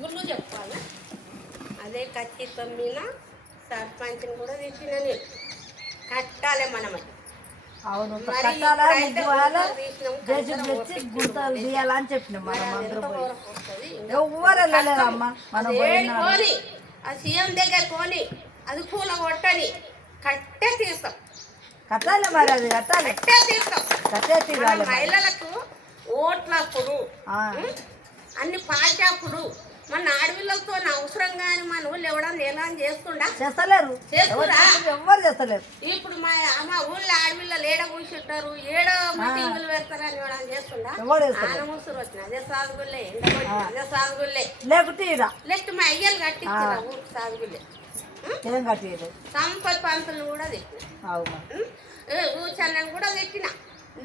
గుళ్ళు చెప్పాలి. అదే ఖచ్చితం మీద సర్పంచ్ని కూడా తెచ్చిన నేను కట్టాలి మనమని. అవును కట్టాలా గుంతలు తీయాలని చెప్పిన మనం ఎవ్వరు వెళ్ళలేదమ్మా. మనం కొని ఆ సీఎం దగ్గర కొని అది కూల కొట్టని కట్టే తీస్తాం. కట్టాలి మరి, అది కట్టాలి, కట్టే తీస్తాం. కట్టే తీరాలి. మహిళలకు ఓట్లప్పుడు అన్ని పాల్చేప్పుడు మన ఆడపిల్లలతో అవసరం కానీ మన ఊళ్ళో ఎవడన్నా ఎలా చేస్తుండా? చేస్తలేరు, ఎవ్వరు చేస్తలేరు. ఇప్పుడు మా ఊళ్ళో ఆడపిల్లలు ఏడ కూర్చుంటారు, ఏడ మీటింగులు పెడతారని ఎవడన్నా చేస్తుండా? ఆనమూసురు వచ్చిన అదే సాగుగుల్లే, ఎండగొట్టిన అదే సాగుగుల్లే, లేకపోతే మా అయ్యలు కట్టించారు ఊరికి సాగుగుల్లే. సంపత్ పంతులు కూడా తెచ్చిన, ఊచన్నని కూడా తెచ్చిన.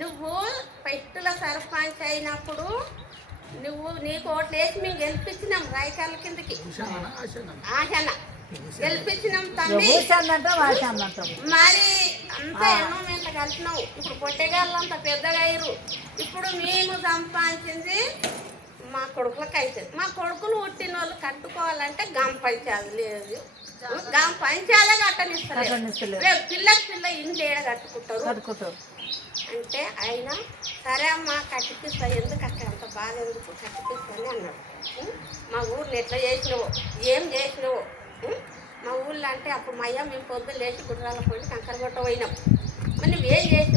నువ్వు పెట్టుల సర్పంచ్ అయినప్పుడు నీకు ఓట్లు వేసి మేము గెలిపించినాం. రాయకాల కిందకి ఆశన గెలిపించినాం తమ్మి. మరి అంతా ఎన్నో మేము కలిసినావు. ఇప్పుడు పొట్టేగాళ్ళంతా పెద్దగా అయ్యారు. ఇప్పుడు మేము సంపాదించింది మా కొడుకులకు అవుతుంది. మా కొడుకులు పుట్టిన వాళ్ళు కట్టుకోవాలంటే గం పంచాలి లేదు, గం పంచాలే కట్టనిస్తారు. రేపు పిల్ల ఇంట్లో ఏడ కట్టుకుంటారు అంటే ఆయన సరే అమ్మా కట్టిపిస్తా, ఎందుకు అక్కడ అంత బాధ ఎందుకు కట్టిపిస్తాను అన్నాడు. మా ఊర్లో ఎట్లా చేసినావో ఏం చేసినావో. మా ఊళ్ళో అంటే అప్పుడు మా అయ్య మేము పొద్దున్న లేచి గుర్రాల పోయి కంకర కొట్ట పోయినాం. మరి నువ్వేం చేసినావు